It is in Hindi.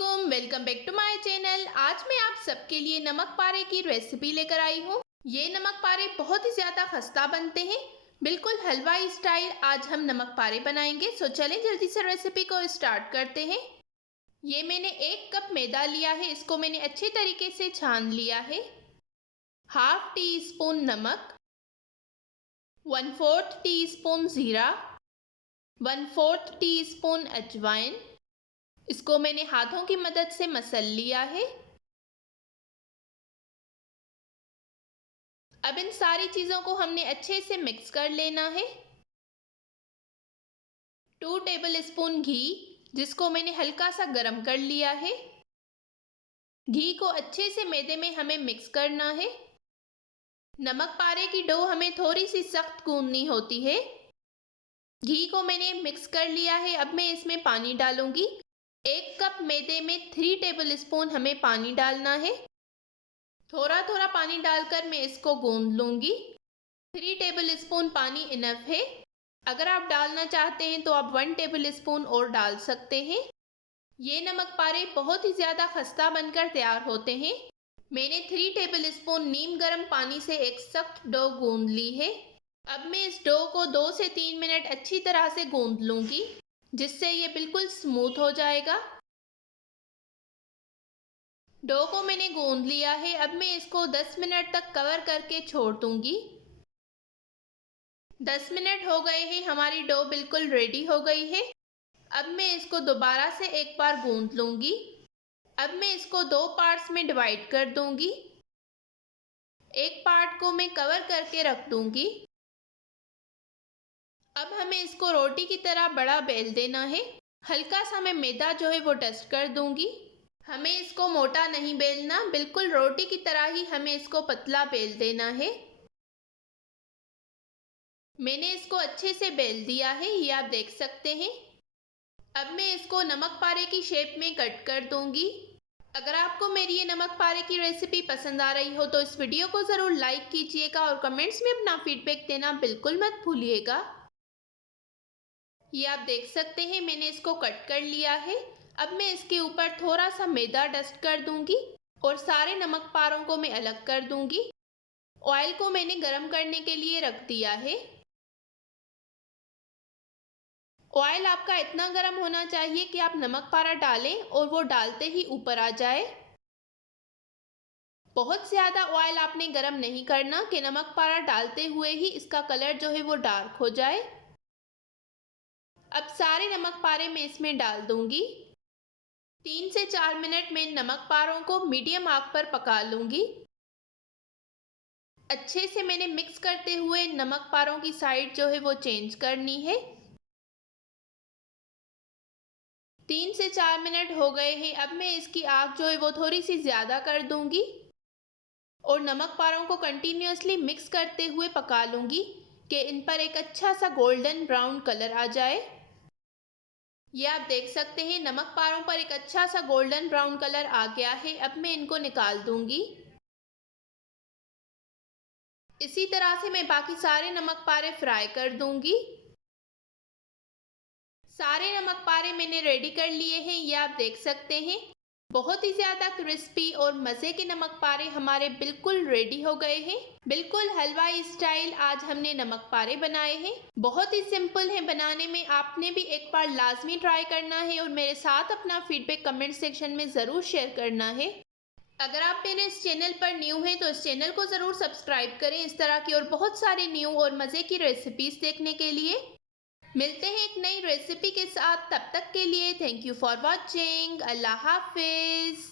अस्सलामुअलैकुम, welcome back to my channel. आज मैं आप सबके लिए नमक पारे की रेसिपी लेकर आई हूँ। ये नमक पारे बहुत ही ज़्यादा खस्ता बनते हैं, बिल्कुल हलवाई स्टाइल। आज हम नमक पारे बनाएंगे। सो चलें जल्दी से रेसिपी को स्टार्ट करते हैं। ये मैंने 1 कप मैदा लिया है, इसको मैंने अच्छे तरीके से छान लिया है। हाफ टी स्पून नमक, 1/4 टी स्पून ज़ीरा, 1/4 टी स्पून अजवाइन। इसको मैंने हाथों की मदद से मसल लिया है। अब इन सारी चीज़ों को हमने अच्छे से मिक्स कर लेना है। 2 टेबल स्पून घी, जिसको मैंने हल्का सा गरम कर लिया है। घी को अच्छे से मैदे में हमें मिक्स करना है। नमक पारे की डो हमें थोड़ी सी सख्त गूंदनी होती है। घी को मैंने मिक्स कर लिया है। अब मैं इसमें पानी डालूंगी। 1 कप मैदे में 3 टेबल स्पून हमें पानी डालना है। थोड़ा थोड़ा पानी डालकर मैं इसको गूंद लूँगी। 3 टेबल स्पून पानी इनफ है। अगर आप डालना चाहते हैं तो आप 1 टेबल स्पून और डाल सकते हैं। ये नमक पारे बहुत ही ज़्यादा खस्ता बनकर तैयार होते हैं। मैंने 3 टेबल स्पून नीम गर्म पानी से एक सख्त डो गूंद ली है। अब मैं इस डो को 2 से 3 मिनट अच्छी तरह से गूंद लूँगी, जिससे ये बिल्कुल स्मूथ हो जाएगा। डो को मैंने गूंद लिया है। अब मैं इसको 10 मिनट तक कवर करके छोड़ दूंगी। 10 मिनट हो गए हैं, हमारी डो बिल्कुल रेडी हो गई है। अब मैं इसको दोबारा से एक बार गूंद लूंगी। अब मैं इसको 2 पार्ट्स में डिवाइड कर दूंगी। एक पार्ट को मैं कवर करके रख दूंगी। अब हमें इसको रोटी की तरह बड़ा बेल देना है। हल्का सा मैं मैदा जो है वो डस्ट कर दूंगी। हमें इसको मोटा नहीं बेलना, बिल्कुल रोटी की तरह ही हमें इसको पतला बेल देना है। मैंने इसको अच्छे से बेल दिया है, ये आप देख सकते हैं। अब मैं इसको नमक पारे की शेप में कट कर दूंगी। अगर आपको मेरी ये नमक पारे की रेसिपी पसंद आ रही हो तो इस वीडियो को ज़रूर लाइक कीजिएगा और कमेंट्स में अपना फीडबैक देना बिल्कुल मत भूलिएगा। ये आप देख सकते हैं, मैंने इसको कट कर लिया है। अब मैं इसके ऊपर थोड़ा सा मैदा डस्ट कर दूंगी और सारे नमक पारों को मैं अलग कर दूंगी। ऑयल को मैंने गरम करने के लिए रख दिया है। ऑयल आपका इतना गरम होना चाहिए कि आप नमक पारा डालें और वो डालते ही ऊपर आ जाए। बहुत ज़्यादा ऑयल आपने गरम नहीं करना कि नमक पारा डालते हुए ही इसका कलर जो है वो डार्क हो जाए। अब सारे नमक पारे मैं इसमें डाल दूंगी। 3 से 4 मिनट में नमक पारों को मीडियम आंच पर पका लूंगी। अच्छे से मैंने मिक्स करते हुए नमक पारों की साइड जो है वो चेंज करनी है। 3 से 4 मिनट हो गए हैं। अब मैं इसकी आग जो है वो थोड़ी सी ज़्यादा कर दूंगी और नमक पारों को कंटिन्यूअसली मिक्स करते हुए पका लूंगी कि इन पर एक अच्छा सा गोल्डन ब्राउन कलर आ जाए। ये आप देख सकते हैं, नमक पारों पर एक अच्छा सा गोल्डन ब्राउन कलर आ गया है। अब मैं इनको निकाल दूंगी। इसी तरह से मैं बाकी सारे नमक पारे फ्राई कर दूंगी। सारे नमक पारे मैंने रेडी कर लिए हैं, ये आप देख सकते हैं। बहुत ही ज़्यादा क्रिस्पी और मज़े के नमक पारे हमारे बिल्कुल रेडी हो गए हैं। बिल्कुल हलवाई स्टाइल आज हमने नमक पारे बनाए हैं। बहुत ही सिंपल है बनाने में, आपने भी एक बार लाजमी ट्राई करना है और मेरे साथ अपना फीडबैक कमेंट सेक्शन में ज़रूर शेयर करना है। अगर आप मेरे इस चैनल पर न्यू हैं तो इस चैनल को ज़रूर सब्सक्राइब करें इस तरह की और बहुत सारी न्यू और मज़े की रेसिपीज़ देखने के लिए। मिलते हैं एक नई रेसिपी के साथ, तब तक के लिए थैंक यू फॉर वॉचिंग। अल्लाह हाफिज़।